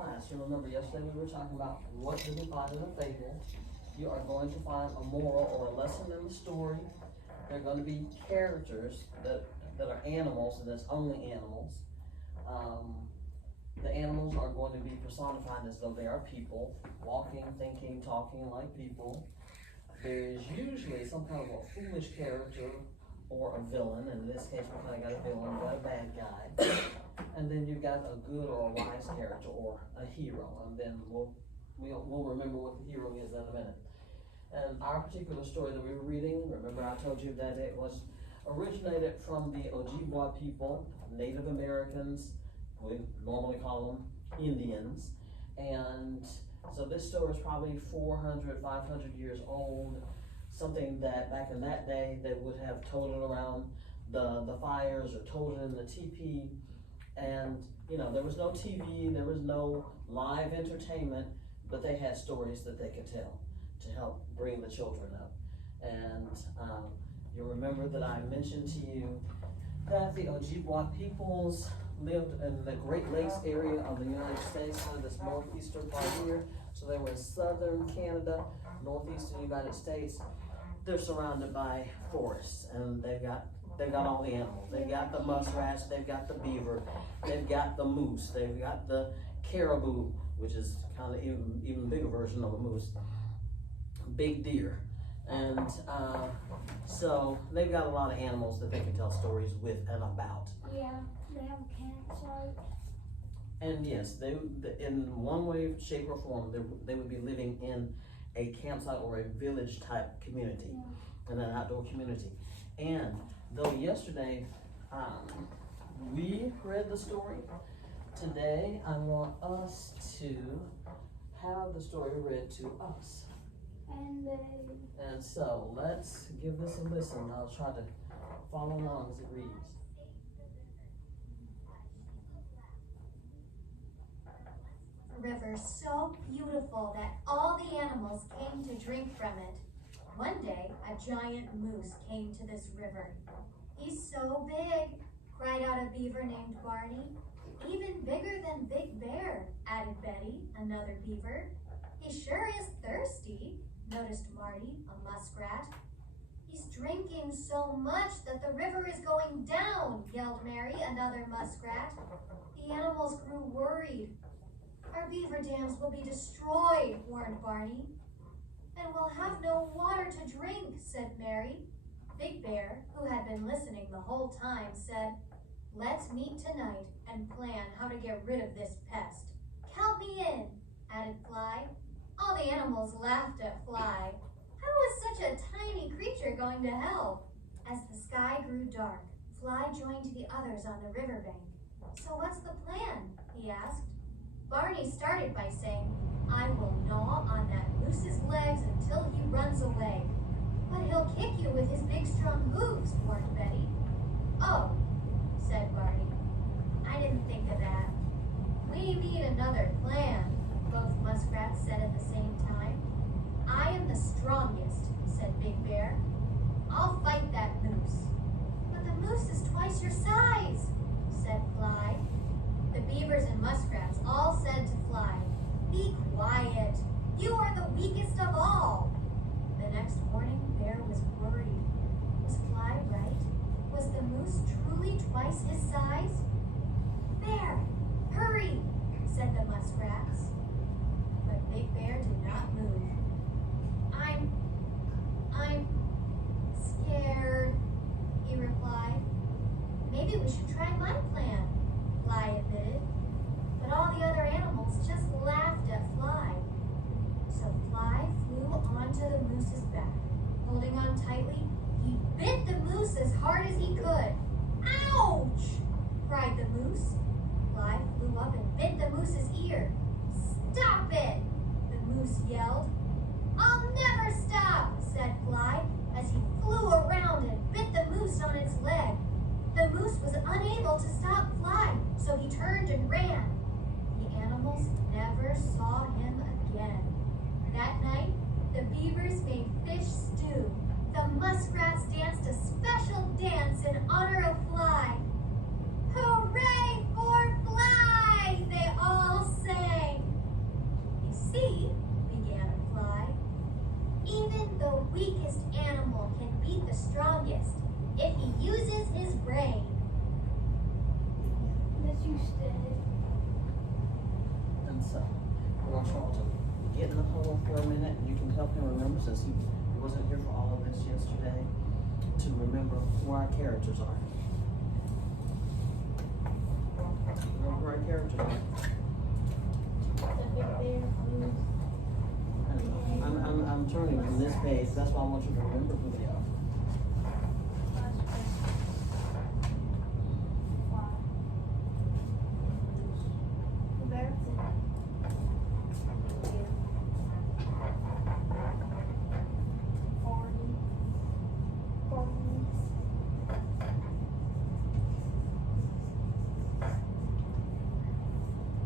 class. You remember yesterday we were talking about what do we find in a fable. You are going to find a moral or a lesson in the story. There are going to be characters that are animals, and that's only animals. The animals are going to be personified as though they are people, walking, thinking, talking like people. There's usually some kind of a foolish character or a villain. In this case, we kind of got a villain, we got a bad guy. And then you've got a good or a wise character or a hero. And then we'll remember what the hero is in a minute. And our particular story that we were reading, remember I told you that it was originated from the Ojibwa people, Native Americans. We normally call them Indians. And so this story is probably 400, 500 years old. Something that back in that day they would have told it around the fires or told it in the teepee. And you know, there was no TV, there was no live entertainment, but they had stories that they could tell to help bring the children up. And you remember that I mentioned to you that the Ojibwa peoples lived in the Great Lakes area of the United States, kind of this northeastern part here. So they were in southern Canada, northeastern United States. They're surrounded by forests, and they've got all the animals. They've got the muskrats, they've got the beaver, they've got the moose, they've got the caribou, which is kind of even bigger version of a moose, big deer. And so they've got a lot of animals that they can tell stories with and about. Yeah, they have a campsite. And yes, they in one way, shape, or form, they would be living in a campsite or a village type community, in an outdoor community. And though yesterday we read the story, today I want us to have the story read to us. And so let's give this a listen. I'll try to follow along as it reads. A river so beautiful that all the animals came to drink from it. One day, a giant moose came to this river. "He's so big," cried out a beaver named Barney. "Even bigger than Big Bear," added Betty, another beaver. "He sure is thirsty," noticed Marty, a muskrat. "He's drinking so much that the river is going down," yelled Mary, another muskrat. The animals grew worried. "Our beaver dams will be destroyed," warned Barney. "And we'll have no water to drink," said Mary. Big Bear, who had been listening the whole time, said, "Let's meet tonight and plan how to get rid of this pest." "Count me in," added Fly. All the animals laughed at Fly. How was such a tiny creature going to help? As the sky grew dark, Fly joined the others on the riverbank. "So what's the plan?" he asked. Barney started by saying, "I will gnaw on that moose's legs until he runs away." "But he'll kick you with his big strong hooves," warned Betty. "Oh," said Barney, "I didn't think of that." "We need another plan," both muskrats said at the same time. "I am the strongest," said Big Bear. "I'll fight that moose." "But the moose is twice your size," said Fly. The beavers and muskrats all said to Fly, "Be quiet. You are the weakest of all." The next morning, Bear was worried. Was Fly right? Was the moose truly twice his size? "Bear, hurry," said the muskrats. But Big Bear did not move. I'm scared," he replied. "Maybe we should try my plan," Fly admitted. But all the other animals just laughed at Fly. So Fly flew onto the moose's back. Holding on tightly, he bit the moose as hard as he could. "Ouch!" cried the moose. Fly flew up and bit the moose's ear. "Stop it!" the moose yelled. "I'll never stop," said Fly, as he flew around and bit the moose on its leg. The moose was unable to stop Fly, so he turned and ran. The animals never saw him again. That night, the beavers made fish stew. The muskrats danced a special dance in honor of Fly. "Hooray for Fly!" they all sang. want y'all to get in the huddle for a minute, and you can help him remember, since he wasn't here for all of this yesterday, to remember who our characters are. Remember who our characters are. I'm turning from this page, that's why I want you to remember who they are.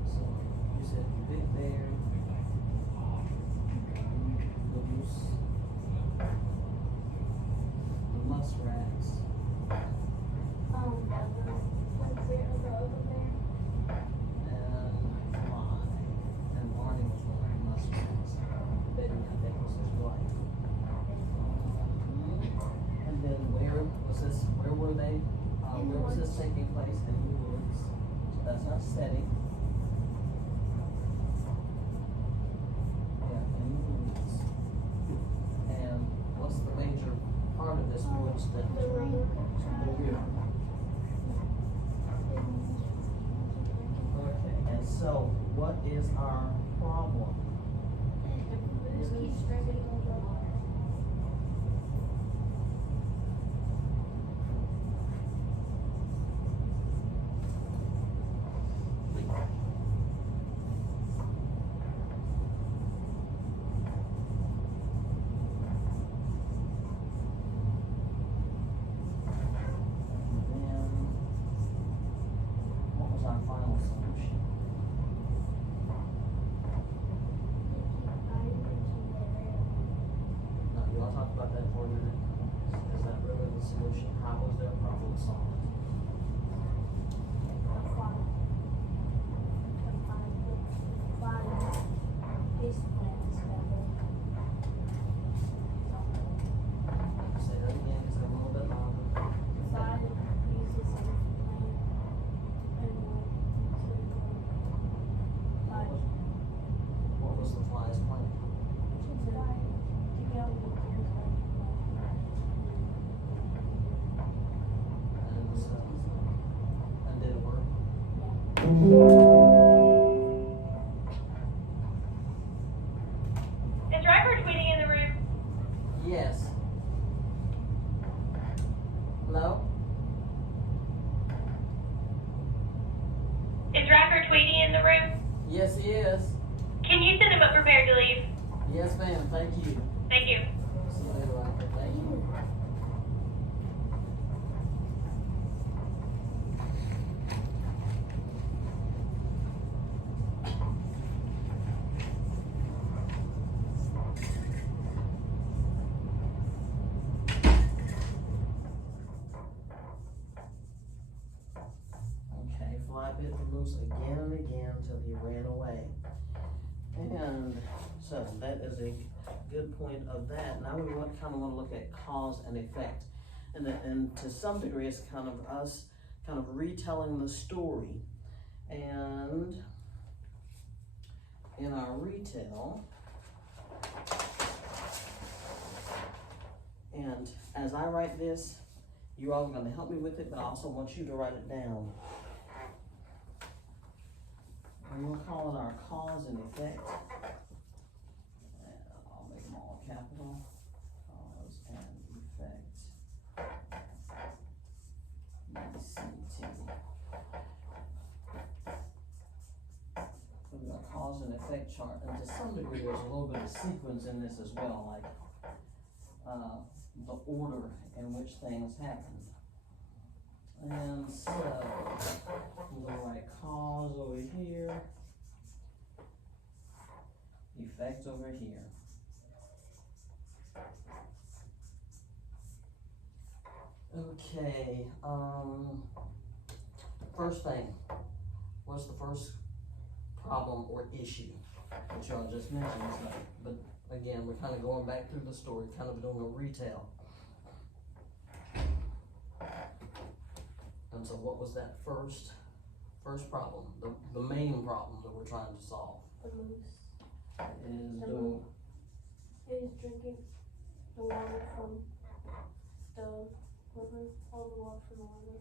So, you said the big bear, the moose, the muskrats, and Fly. And Barney was one of the muskrats. Betty, I think, was his wife. And then where were they? Where was this taking place? In the woods. So that's our setting. Yeah, in the woods. And what's the major part of this woods then? The river. Okay, and so what is our problem? And then, what was our final solution? Now, you wanna talk about that for a minute? Is that really the solution? How was their problem solved? Say that again, just a little bit louder. What was the fly's plan? And did it work? Is Ryder Tweedy in the room? Yes. Hello? Is Ryder Tweedy in the room? Yes, he is. Can you send him up prepared to leave? Yes, ma'am, thank you. Thank you. See you later, Roger. Thank you. Okay, Fly bit the moose again and again till he ran away. And so that is a good point of that. Now we kind of want to look at cause and effect. And to some degree, it's kind of us kind of retelling the story. And in our retell, and as I write this, you all are going to help me with it, but I also want you to write it down. And we'll call it our cause and effect. And I'll make them all capital. Cause and effect. ECT. We've got cause and effect chart, and to some degree there's a little bit of sequence in this as well, like the order in which things happen. And so, we're gonna write cause over here, effect over here. Okay, first thing, what's the first problem or issue that y'all just mentioned? But again, we're kind of going back through the story, kind of doing a retell. And so what was that first problem, the main problem that we're trying to solve? The moose. is The doing, He's drinking the water from the river, all the water from the river.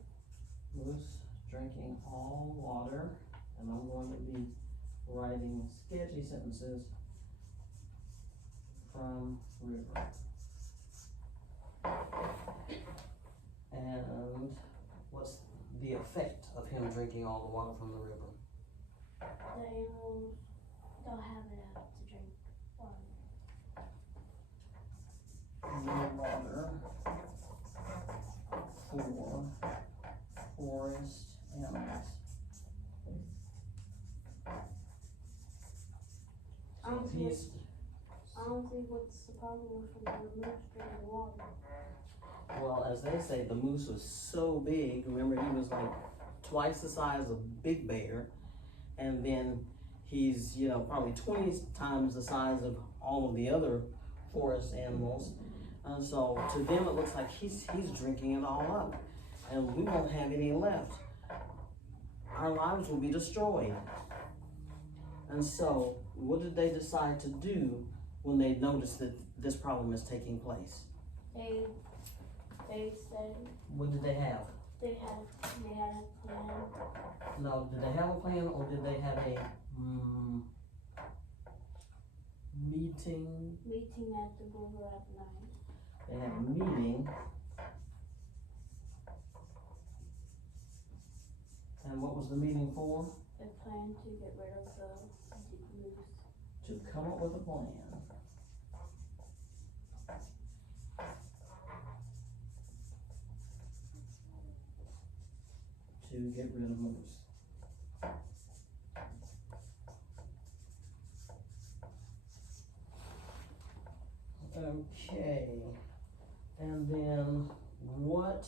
Moose drinking all water, and I'm going to be writing sketchy sentences from river. And what's the effect of him drinking all the water from the river? The animals, they'll have enough to drink water. No water for forest animals. So he's, I don't see what's the problem with the moose drinking water. well, as they say, the moose was so big, remember he was like twice the size of Big Bear, and then he's, you know, probably 20 times the size of all of the other forest animals. And so to them it looks like he's drinking it all up, and we won't have any left. Our lives will be destroyed. And so what did they decide to do when they noticed that this problem is taking place? They said What did they have? they had a plan. No, did they have a plan, or did they have a meeting? Meeting at the river at night. They had a meeting. And what was the meeting for? They planned to get rid of the moose. To come up with a plan. To get rid of moose. Okay, and then what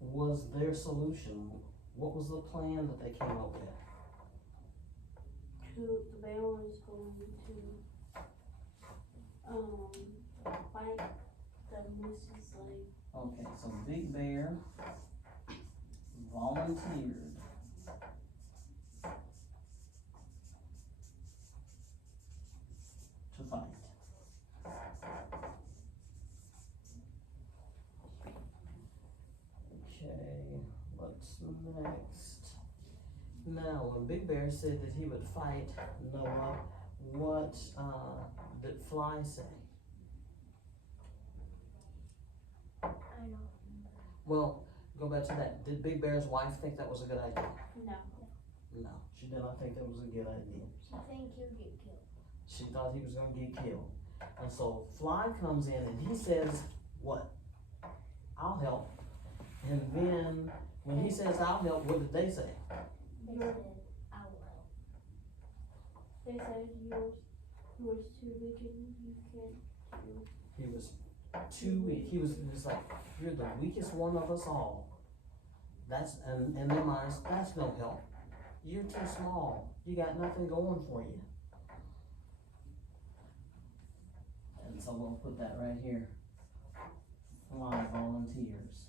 was their solution? What was the plan that they came up with? The bear was going to bite the moose's leg. Okay, so Big Bear volunteered to fight. Okay, what's next? Now, when Big Bear said that he would fight Noah, what did Fly say? I don't Well, go back to that. Did Big Bear's wife think that was a good idea? know. No, she did not think that was a good idea. I think he'll get killed. She thought he was gonna get killed. And so Fly comes in and he says, what? I'll help. And then when he says I'll help, what did they say? They said, I will help. They said yours too weak and you can't do. He was too weak. He was like, you're the weakest one of us all. That's, and in their minds, that's no help. You're too small. You got nothing going for you. And so we'll put that right here. Fly volunteers.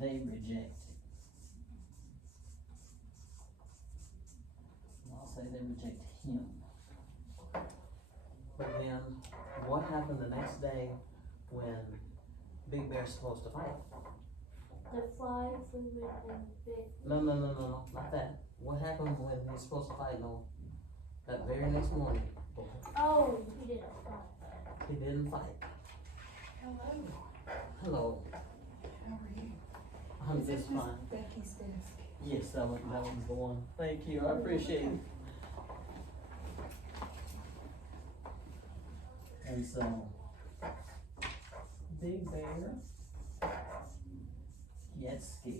They reject. I'll say they reject him. But then, what happened the next day when Big Bear's supposed to fight? The fly flew in and bit. No, not that. What happened when he's supposed to fight? No, that very next morning, Oh, he didn't fly. he didn't fight. Hello, Hello, how are you? I'm Is this just Miss fine. Becky's desk? Yes, that was the one. Thank you, I appreciate it. And so, Big Bear gets scared.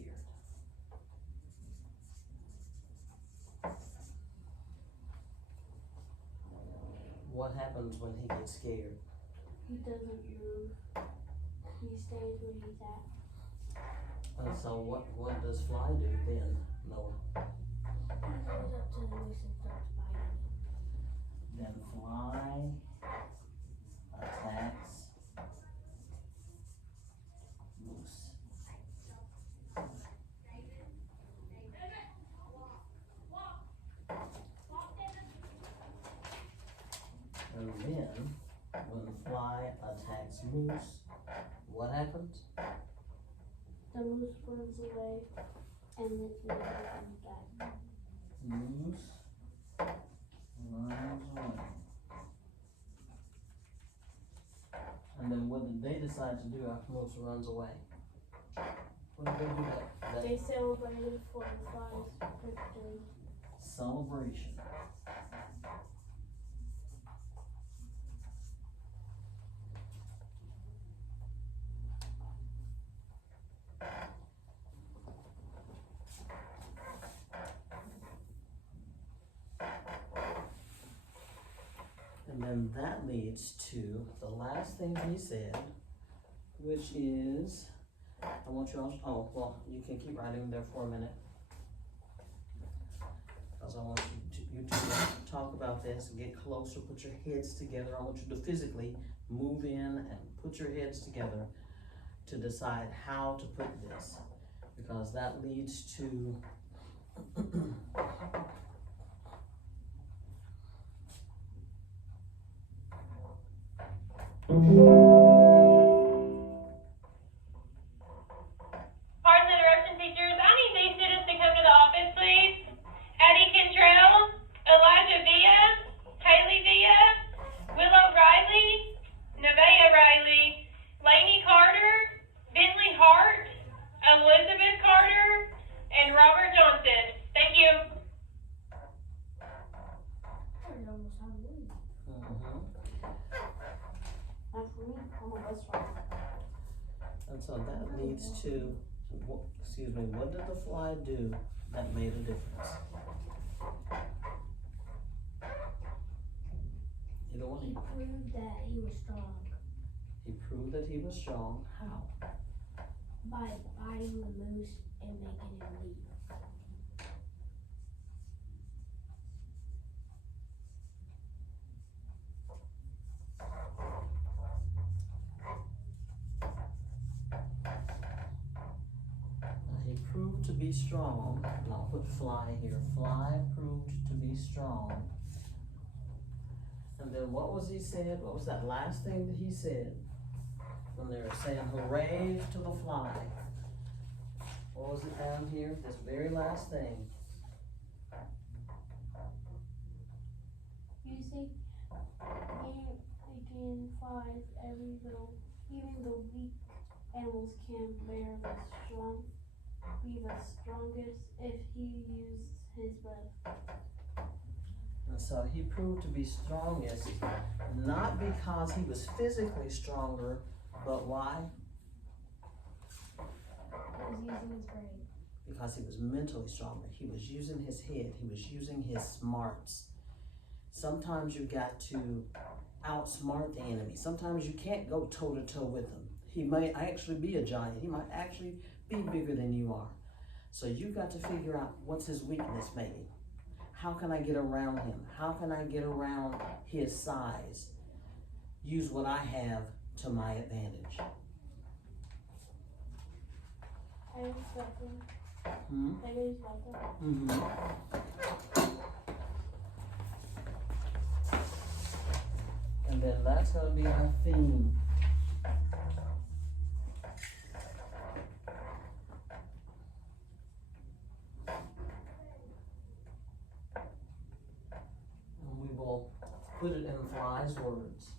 What happens when he gets scared? He doesn't move. He stays where he's at. And so what does Fly do then, Noah? He goes up to the moose and starts biting. Then Fly attacks Moose. fly attacks moose. What happens? The moose runs away and the three of them die. Moose runs away. And then what did they decide to do after Moose runs away? What did they do that They celebrated for the fly's victory. celebration? And then that leads to the last thing he said, which is, I want you all, oh, well, you can keep writing there for a minute. Because I want you to talk about this, get closer, put your heads together. I want you to physically move in and put your heads together to decide how to put this. Because that leads to Pardon the interruption, teachers. I need these students to come to the office, please. Addie Kendrell, Elijah Villa, Haley Villa, Willow Riley, Nevaeh Riley, Lainey Carter, Bentley Hart, Elizabeth Carter, and Robert Johnson. Thank you. I almost have to leave. Not for me, I'm a bus driver. And so that leads to, excuse me, what did the fly do that made a difference? Either one of He you. proved that he was strong He proved that he was strong. How? by biting the moose and making him leave. He proved to be strong, and I'll put fly here. Fly proved to be strong. And then what was he said? What was that last thing that he said? When they were saying hooray to the fly. What was it down here? This very last thing. You see, again, flies, even the weak animals can be the strongest if he used his breath. And so he proved to be strongest, not because he was physically stronger, but why? He was using his brain. Because he was mentally stronger. He was using his head. He was using his smarts. Sometimes you got to outsmart the enemy. Sometimes you can't go toe to toe with him. He may actually be a giant. He might actually be bigger than you are. So you got to figure out what's his weakness maybe. How can I get around him? How can I get around his size? Use what I have to my advantage. I use weapon. Hmm? I use weapon. Mm-hmm. And then that's going to be our theme. And we will put it in Fly's words.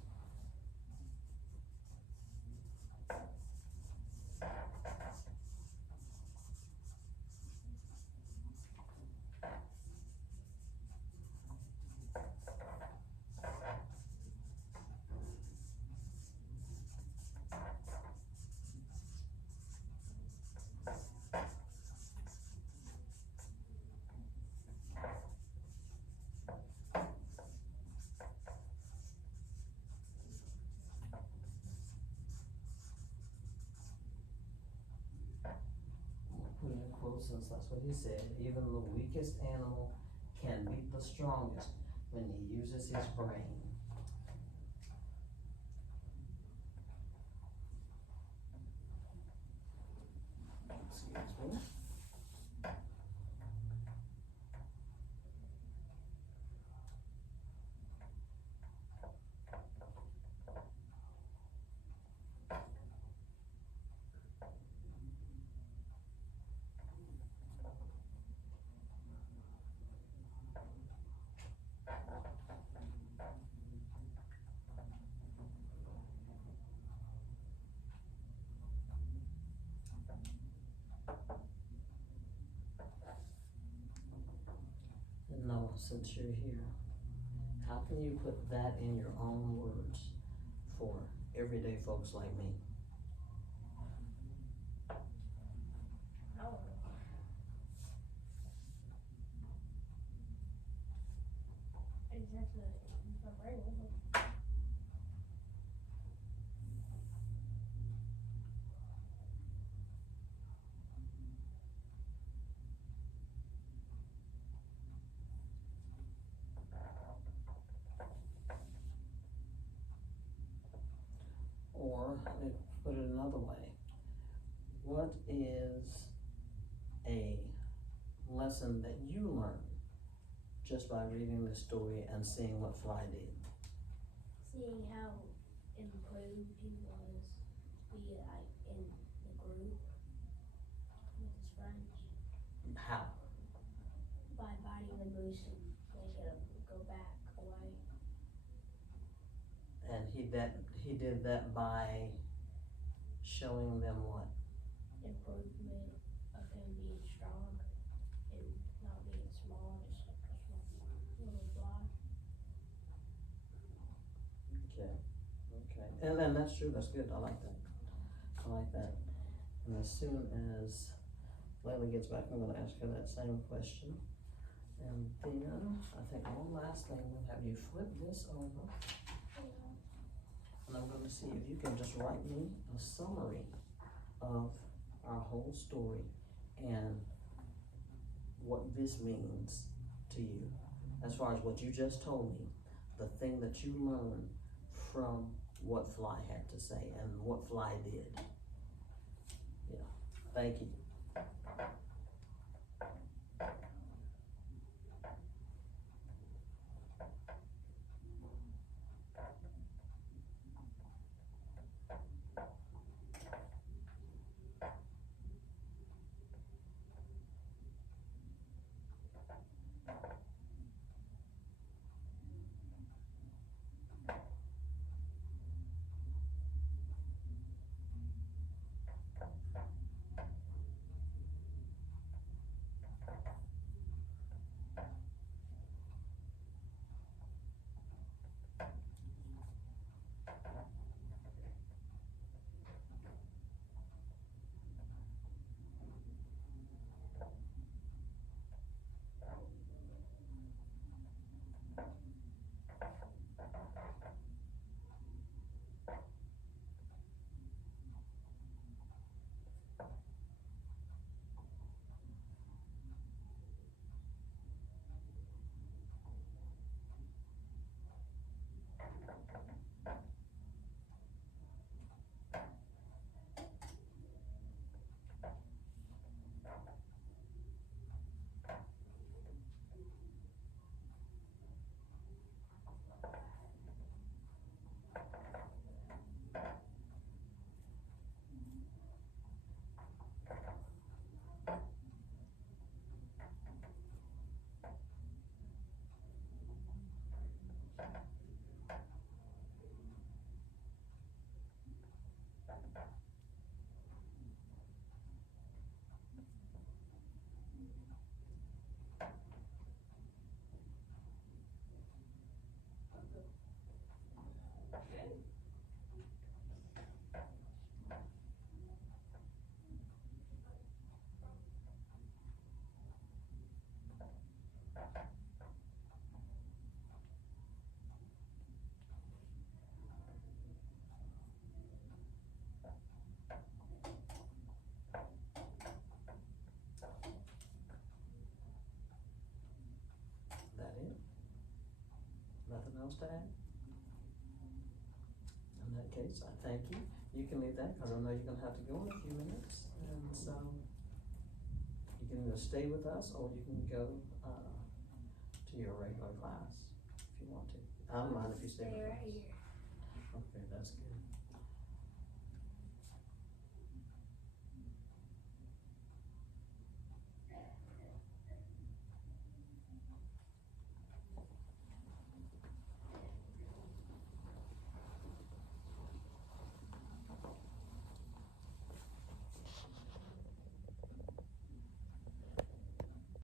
Put in quotes since that's what he said. Even the weakest animal can beat the strongest when he uses his brain. Excuse me. Now, since you're here, how can you put that in your own words for everyday folks like me? I don't know. Exactly. My brain wasn't. Or, put it another way, what is a lesson that you learned just by reading this story and seeing what Fly did? Seeing how improved he was to be like in the group with his friends How? by biting the moose and making him go back away. And he did that by showing them what? Improvement of him being strong and not being small, just like a small little fly. Okay. And then that's true, that's good, I like that. And as soon as Layla gets back, I'm gonna ask her that same question. And then, I think one last thing, we'll have you flip this over. And I'm gonna see if you can just write me a summary of our whole story and what this means to you. As far as what you just told me, the thing that you learned from what Fly had to say and what Fly did. Yeah, thank you. That it? Nothing else to add? In that case, I thank you. You can leave that, cause I know you're gonna have to go in a few minutes, and so you can either stay with us or you can go, to your regular class if you want to. I don't mind if you stay with us. Stay right here.